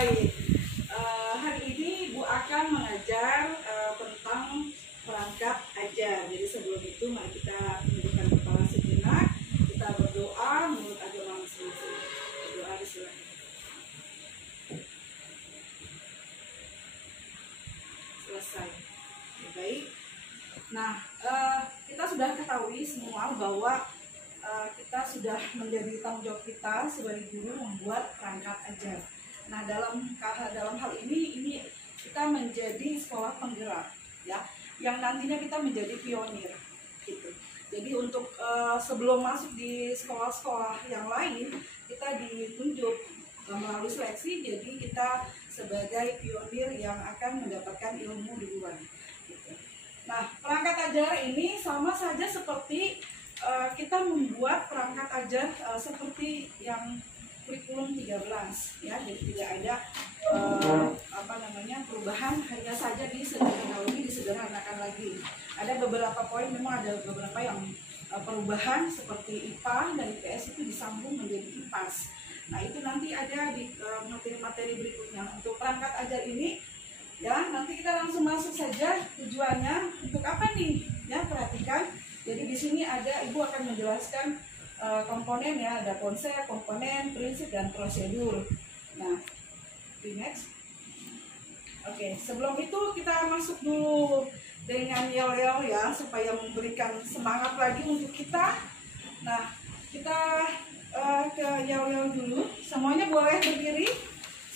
Baik, hari ini Bu akan mengajar tentang perangkat ajar. Jadi sebelum itu mari kita tundukkan kepala sejenak, kita berdoa menurut agama masing-masing. Berdoa silakan. Selesai. Baik. Nah, kita sudah ketahui semua bahwa kita sudah menjadi tanggung jawab kita sebagai guru membuat perangkat ajar. Nah, dalam hal ini kita menjadi sekolah penggerak, ya, yang nantinya kita menjadi pionir, gitu. Jadi untuk sebelum masuk di sekolah-sekolah yang lain, kita ditunjuk melalui seleksi. Jadi kita sebagai pionir yang akan mendapatkan ilmu duluan, gitu. Nah, perangkat ajar ini sama saja seperti kita membuat perangkat ajar seperti yang kurikulum 13, ya. Jadi tidak ada perubahan, hanya saja disederhanakan lagi. Ada beberapa poin, memang ada beberapa yang perubahan seperti IPA dan IPS itu disambung menjadi IPAS. Nah, itu nanti ada di materi-materi berikutnya. Untuk perangkat ajar ini, ya, nanti kita langsung masuk saja. Tujuannya untuk apa nih? Ya, perhatikan. Jadi di sini ada, Ibu akan menjelaskan komponen, ya, ada konsep, komponen, prinsip, dan prosedur. Nah, di next. Oke, sebelum itu kita masuk dulu dengan yel-yel, ya, supaya memberikan semangat lagi untuk kita. Nah, kita ke yel-yel dulu. Semuanya boleh berdiri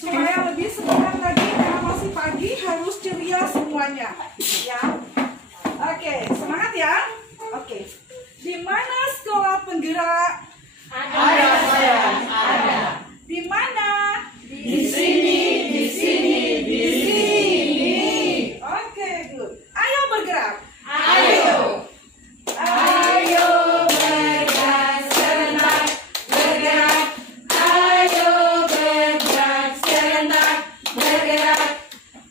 supaya lebih semangat lagi, karena masih pagi, harus ceria semuanya, ya. Oke, semangat ya. Oke, di mana sekolah penggerak? Ada, saya ada. Di mana? Di sini, di sini, di sini. Oke, good. Ayo bergerak. Ayo. Ayo bergerak serentak, bergerak. Ayo bergerak serentak, bergerak.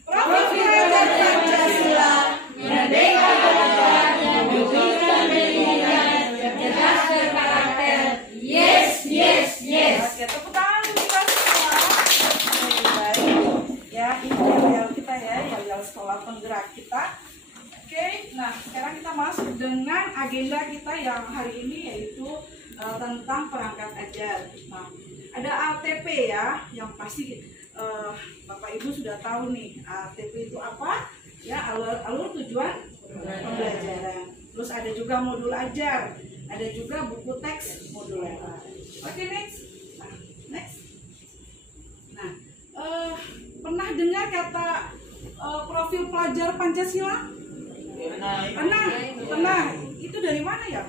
Profil ajar Pancasila, merdeka belajar, wujudkan pendidikan, cerdas berkarakter. Yes, yes, yes. Oke, tepuk tangan untuk kita semua. Baik. Ya, ini yel-yel kita, ya, yel-yel sekolah penggerak kita. Oke, nah sekarang kita masuk dengan agenda kita yang hari ini, yaitu tentang perangkat ajar. Nah, ada ATP, ya, yang pasti Bapak Ibu sudah tahu nih, ATP itu apa? Ya, alur tujuan pembelajaran. Terus ada juga modul ajar, ada juga buku teks moduler. Oke, next. Nah, next. Nah, pernah dengar kata profil pelajar Pancasila? Pernah. Itu dari mana, ya?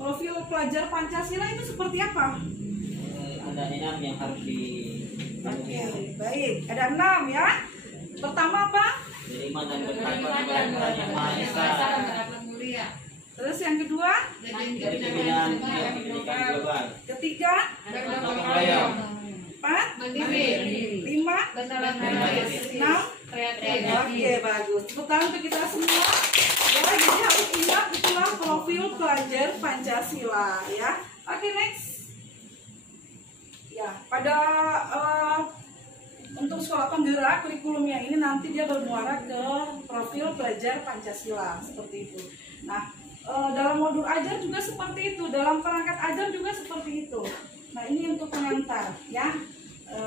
Profil pelajar Pancasila itu seperti apa? Ada 6 yang harus di. Oke, baik. Ada 6, ya. Pertama apa? Terima dan bertakwa kepada Tuhan Yang Maha Esa. Terus yang kedua? Dari pimpinan yang pendidikan global. Ketiga? Gotong royong. 4? Mandiri. 5? 6? Kreatif. Oke, bagus. Tepuk tangan untuk kita semua. Ya, jadi harus ingat itulah profil pelajar Pancasila, ya. Oke, next. Ya, pada untuk sekolah penggerak kurikulumnya ini nanti dia bermuara ke profil pelajar Pancasila, seperti itu. Nah, dalam modul ajar juga seperti itu, dalam perangkat ajar juga seperti itu. Nah, ini untuk pengantar, ya.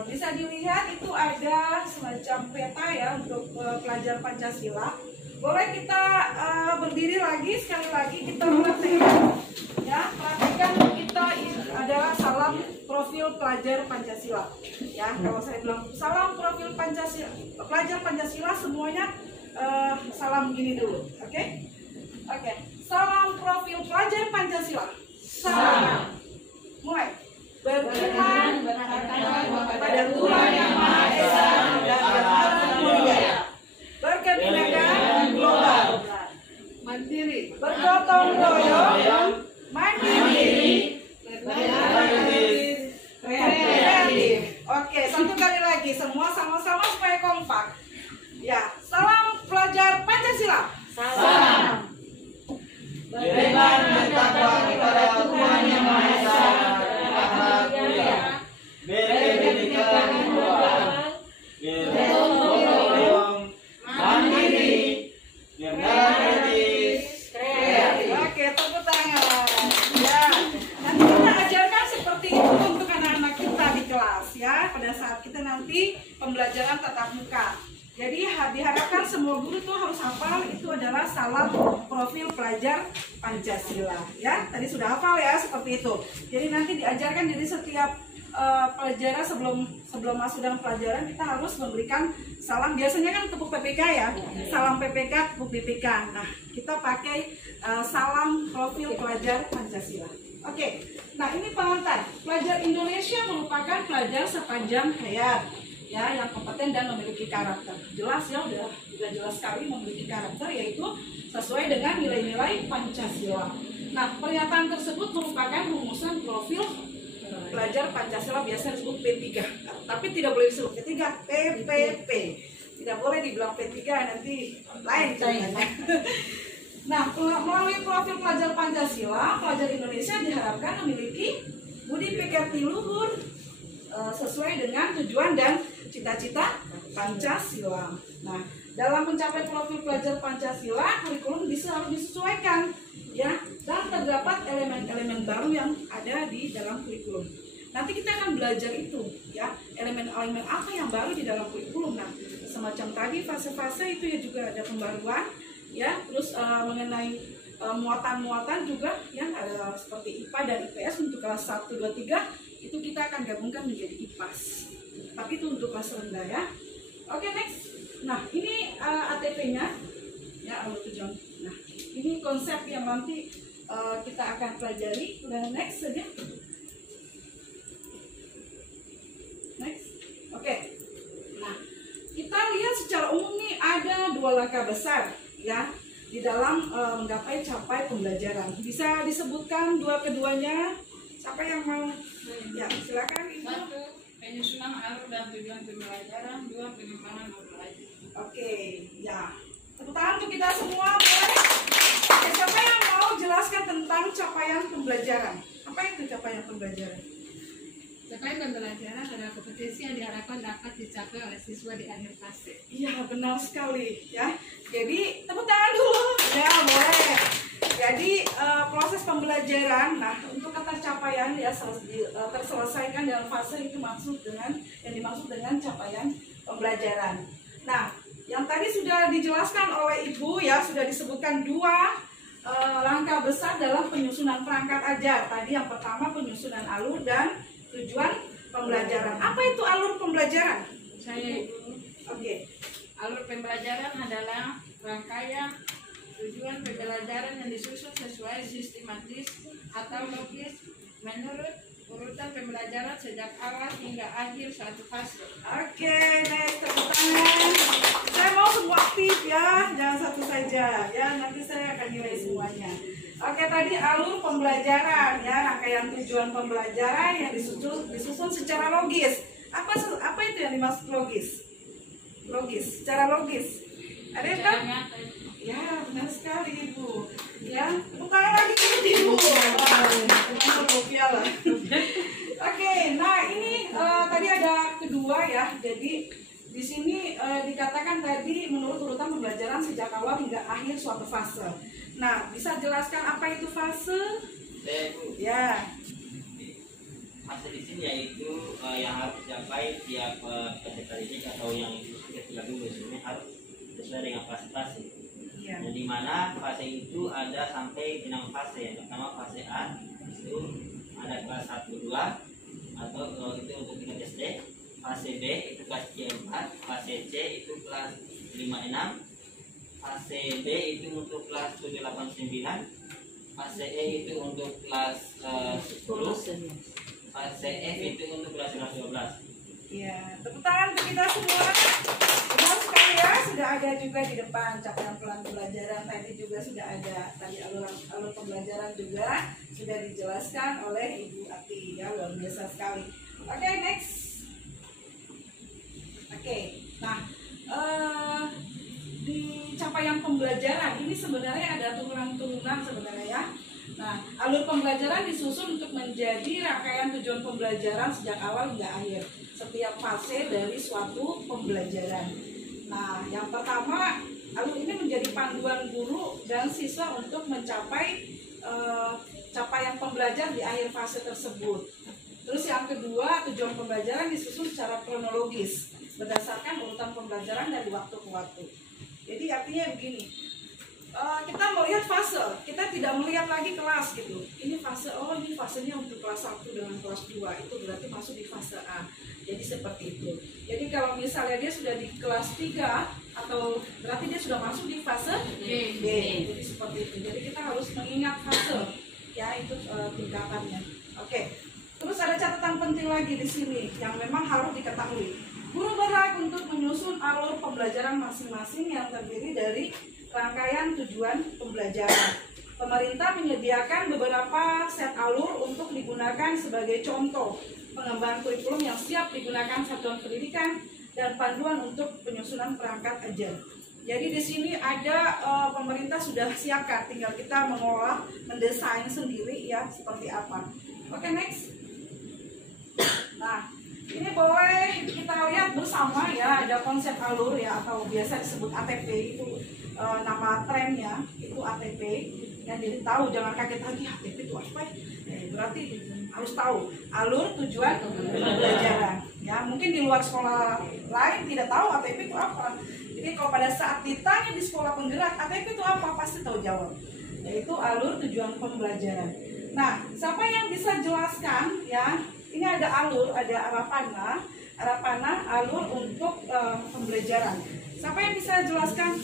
Bisa dilihat itu ada semacam peta, ya, untuk pelajar Pancasila. Boleh kita berdiri lagi, sekali lagi kita perhatikan, ya. Perhatikan kita adalah salam profil pelajar Pancasila, ya. Kalau saya bilang salam profil Pancasila, pelajar Pancasila, semuanya salam gini dulu, oke? Oke, salam profil pelajar Pancasila. Salam. Mulai. Beriman kepada Tuhan Yang Maha Esa dan berharap mulia. Berkebinekaan global. Mandiri. Bergotong royong. Mandiri. Kreatif. Oke, satu kali lagi, semua sama-sama supaya kompak. Ya, salam pelajar Pancasila. Salam. Beriman dan bertakwa kepada Tuhan Yang Maha Esa dan berharap mulia. Berkebinekaan global. ya pada saat kita nanti pembelajaran tatap muka. Jadi diharapkan semua guru tuh harus hafal itu adalah salam profil pelajar Pancasila ya. Tadi sudah hafal ya seperti itu. Jadi nanti diajarkan jadi setiap pelajaran sebelum masuk dalam pelajaran kita harus memberikan salam. Biasanya kan tepuk PPK ya. Salam PPK, tepuk PPK. Nah, kita pakai salam profil pelajar Pancasila. Oke. Nah, ini pengantar. Pelajar Indonesia merupakan pelajar sepanjang hayat. Ya, yang kompeten dan memiliki karakter. Jelas ya, udah jelas sekali memiliki karakter, yaitu sesuai dengan nilai-nilai Pancasila. Nah, pernyataan tersebut merupakan rumusan profil pelajar Pancasila, biasa disebut P3. Tapi tidak boleh disebut P3, PPP. Tidak boleh dibilang P3, nanti lain ceritanya. Nah, melalui profil pelajar Pancasila, pelajar Indonesia diharapkan memiliki budi pekerti luhur sesuai dengan tujuan dan cita-cita Pancasila. Nah, dalam mencapai profil pelajar Pancasila, kurikulum harus disesuaikan, ya, dan terdapat elemen-elemen baru yang ada di dalam kurikulum. Nanti kita akan belajar itu, ya, elemen-elemen apa yang baru di dalam kurikulum. Nah, semacam tadi fase-fase itu ya juga ada pembaruan, ya, terus mengenai muatan-muatan juga, ya, ada seperti IPA dan IPS untuk kelas 1, 2, 3 itu kita akan gabungkan menjadi IPAS. Tapi itu untuk kelas rendah ya. Oke, next. Nah, ini ATP-nya ya, alur tujuan. Nah, ini konsep yang nanti kita akan pelajari. Udah next saja. Next. Oke. Nah, kita lihat secara umum nih ada 2 langkah besar ya di dalam capai pembelajaran. Bisa disebutkan keduanya? Siapa yang mau? Ya, silakan Ibu. 1. Penyusunan alur dan tujuan pembelajaran. 2. Pengembangan pembelajaran. Oke, ya. Tepuk tangan untuk kita semua, boleh? Oke, siapa yang mau jelaskan tentang capaian pembelajaran? Apa itu capaian pembelajaran? Capaian pembelajaran adalah kompetensi yang diharapkan dapat dicapai oleh siswa di akhir fase. Iya, benar sekali ya. Jadi tepuk tangan dulu. Ya, boleh. Jadi proses pembelajaran, nah untuk kata capaian ya terselesaikan dalam fase itu yang dimaksud dengan capaian pembelajaran. Nah, yang tadi sudah dijelaskan oleh Ibu ya, sudah disebutkan 2 langkah besar dalam penyusunan perangkat ajar. Tadi yang pertama penyusunan alur dan tujuan pembelajaran. Apa itu alur pembelajaran? Saya Ibu. Oke. Alur pembelajaran adalah rangkaian tujuan pembelajaran yang disusun sesuai sistematis atau logis menurut urutan pembelajaran sejak awal hingga akhir suatu fase. Oke, next, tepuk tangan. Saya mau semua aktif ya, jangan satu saja ya, nanti saya akan nilai semuanya. Oke, tadi alur pembelajaran ya, rangkaian tujuan pembelajaran yang disusun secara logis. Apa itu yang dimaksud logis? Logis, secara logis. Ada yang tahu? Ya, benar sekali Ibu. Ya, tepuk tangan lagi untuk Ibu. Rupiah lah. Oke, nah ini tadi ada kedua ya. Jadi di sini dikatakan tadi menurut urutan pembelajaran sejak awal hingga akhir suatu fase. Nah, bisa jelaskan apa itu fase? Ya. Fase di sini yaitu yang harus dicapai tiap peserta didik atau yang ketika lulus ini harus sesuai dengan fase-fase. Ya. Yang dimana fase itu ada sampai 6 fase. Yang pertama fase A itu ada kelas 1, 2 atau itu untuk tingkat SD. Fase B itu kelas 3, 4. Fase C itu kelas 5, 6. Fase D itu untuk kelas 7, 8, 9. Fase E itu untuk kelas 10. Fase F itu untuk kelas 11, 12. Ya, tepuk tangan untuk kita semua. Benar sekali ya, sudah ada juga di depan capaian pembelajaran. Tadi juga sudah ada, tadi alur pembelajaran juga sudah dijelaskan oleh Ibu Ati ya, luar biasa sekali. Oke, next. Oke, nah di capaian pembelajaran ini sebenarnya ada turunan-turunan sebenarnya ya. Nah, alur pembelajaran disusun untuk menjadi rangkaian tujuan pembelajaran sejak awal hingga akhir setiap fase dari suatu pembelajaran. Nah, yang pertama, alur ini menjadi panduan guru dan siswa untuk mencapai capaian pembelajaran di akhir fase tersebut. Terus yang kedua, tujuan pembelajaran disusun secara kronologis berdasarkan urutan pembelajaran dari waktu ke waktu. Jadi artinya begini, kita melihat fase, kita tidak melihat lagi kelas gitu. Ini fase, oh ini fasenya untuk kelas 1 dengan kelas 2, itu berarti masuk di fase A. Jadi seperti itu. Jadi kalau misalnya dia sudah di kelas 3, atau berarti dia sudah masuk di fase B. Jadi seperti itu. Jadi kita harus mengingat fase, ya itu tingkatannya. Oke. Terus ada catatan penting lagi di sini yang memang harus diketahui. Guru berhak untuk menyusun alur pembelajaran masing-masing yang terdiri dari rangkaian tujuan pembelajaran. Pemerintah menyediakan beberapa set alur untuk digunakan sebagai contoh pengembangan kurikulum yang siap digunakan satuan pendidikan dan panduan untuk penyusunan perangkat ajar. Jadi di sini ada pemerintah sudah siapkan, tinggal kita mengolah, mendesain sendiri ya seperti apa. Oke, next. Nah, ini boleh kita lihat bersama ya, ada konsep alur ya, atau biasa disebut ATP, itu nama trennya itu ATP ya. Jadi tahu, jangan kaget lagi ATP itu apa ya. Berarti harus tahu alur tujuan pembelajaran ya. Mungkin di luar sekolah lain tidak tahu ATP itu apa. Jadi kalau pada saat ditanya di sekolah penggerak ATP itu apa, pasti tahu jawab, yaitu alur tujuan pembelajaran. Nah, siapa yang bisa jelaskan ya? Ini ada alur, ada arah panah, alur untuk pembelajaran. Siapa yang bisa jelaskan?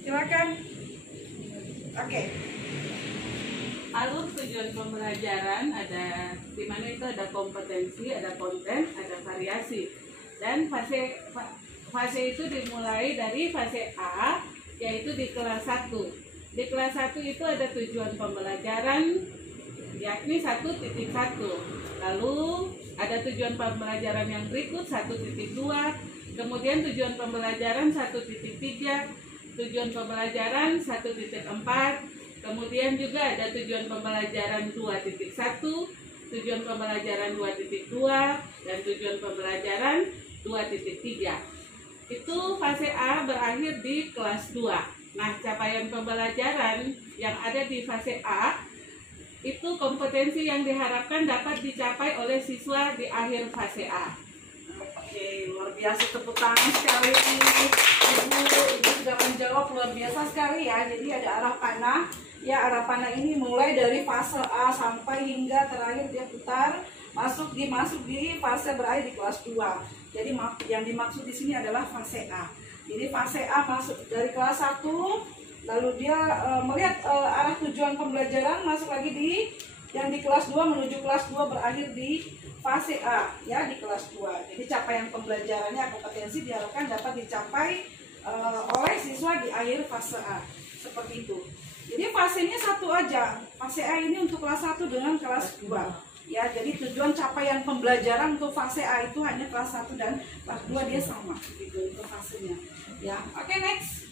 Silakan. Oke. Alur tujuan pembelajaran ada di mana itu ada kompetensi, ada konten, ada variasi. Dan fase itu dimulai dari fase A, yaitu di kelas 1. Di kelas 1 itu ada tujuan pembelajaran yakni 1.1. Lalu ada tujuan pembelajaran yang berikut 1.2, kemudian tujuan pembelajaran 1.3, tujuan pembelajaran 1.4, kemudian juga ada tujuan pembelajaran 2.1, tujuan pembelajaran 2.2, dan tujuan pembelajaran 2.3. Itu fase A berakhir di kelas 2. Nah, capaian pembelajaran yang ada di fase A itu kompetensi yang diharapkan dapat dicapai oleh siswa di akhir fase A. Oke, luar biasa, tepuk tangan sekali. Ibu sudah menjawab luar biasa sekali ya. Jadi ada arah panah. Ya, arah panah ini mulai dari fase A sampai hingga terakhir dia putar masuk di fase berakhir di kelas 2. Jadi yang dimaksud di sini adalah fase A. Jadi fase A masuk dari kelas 1, lalu dia melihat arah tujuan pembelajaran, masuk lagi di yang di kelas 2 menuju kelas 2 berakhir di fase A ya, di kelas 2. Jadi capaian pembelajarannya, kompetensi diharapkan dapat dicapai oleh siswa di akhir fase A. Seperti itu. Jadi fasenya satu aja. Fase A ini untuk kelas 1 dengan kelas 2. Ya, jadi tujuan capaian pembelajaran untuk fase A itu hanya kelas 1 dan kelas 2 dia sama gitu untuk fasenya. Ya, oke, next.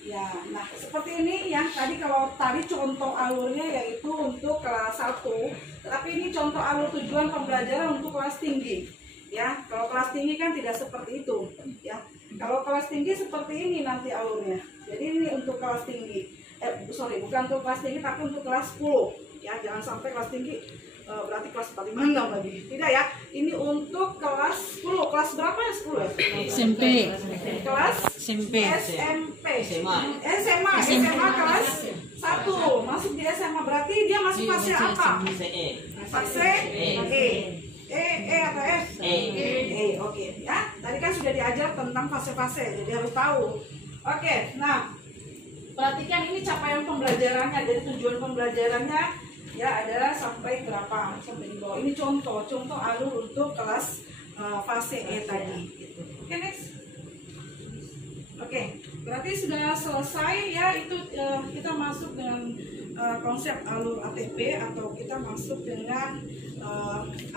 Ya, nah seperti ini ya. Kalau tadi contoh alurnya yaitu untuk kelas 1, tetapi ini contoh alur tujuan pembelajaran untuk kelas tinggi. Ya, kalau kelas tinggi kan tidak seperti itu. Ya, kalau kelas tinggi seperti ini nanti alurnya. Jadi ini untuk kelas tinggi. Bukan untuk kelas tinggi tapi untuk kelas 10. Ya, jangan sampai kelas tinggi berarti kelas 45 lagi. Tidak ya. Ini untuk kelas 10. Kelas berapa ya? 10 ya? SMP. Kelas SMP. SMP. SMA kelas 1. Masuk di SMA berarti dia masuk fase apa? Fase E. Fase E. E atau F? E. Oke ya. Tadi kan sudah diajar tentang fase-fase, jadi harus tahu. Oke, nah perhatikan ini capaian pembelajarannya. Jadi tujuan pembelajarannya ya adalah sampai berapa? Sampai di bawah. Ini contoh alur untuk kelas fase E tadi. Gitu. Oke, next. Oke, berarti sudah selesai ya. Itu kita masuk dengan konsep alur ATP, atau kita masuk dengan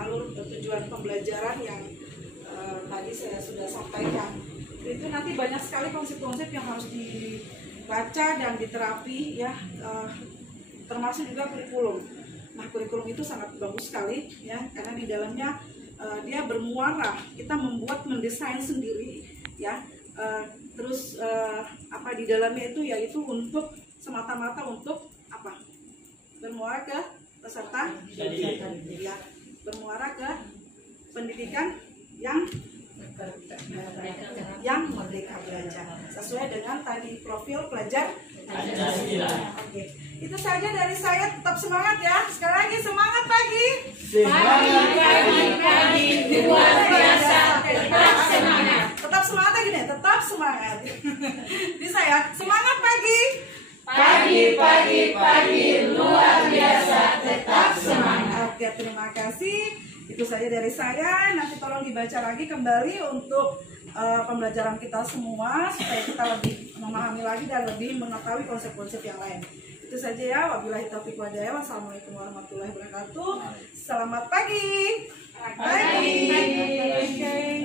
alur tujuan pembelajaran yang tadi saya sudah sampaikan. Itu nanti banyak sekali konsep-konsep yang harus dibaca dan diterapi ya, termasuk juga kurikulum. Nah, kurikulum itu sangat bagus sekali ya, karena di dalamnya dia bermuara, kita mendesain sendiri ya. Terus apa di dalamnya itu yaitu untuk semata-mata untuk apa? Bermuara ke peserta Jadi. ya, bermuara ke pendidikan yang merdeka belajar sesuai dengan tadi profil pelajar Pancasila. Oke, itu saja dari saya. Tetap semangat ya. Sekali lagi semangat pagi. Pagi luar biasa, tetap semangat. Tetap semangat lagi nih. Tetap semangat. Di saya semangat pagi. Pagi luar biasa, tetap semangat. Oke, terima kasih. Itu saja dari saya. Nanti tolong dibaca lagi kembali untuk pembelajaran kita semua supaya kita lebih memahami lagi dan lebih mengetahui konsep-konsep yang lain. Itu saja ya. Wabillahi taufiq wal hidayah. Wassalamualaikum warahmatullahi wabarakatuh. Selamat pagi. Pagi. Oke.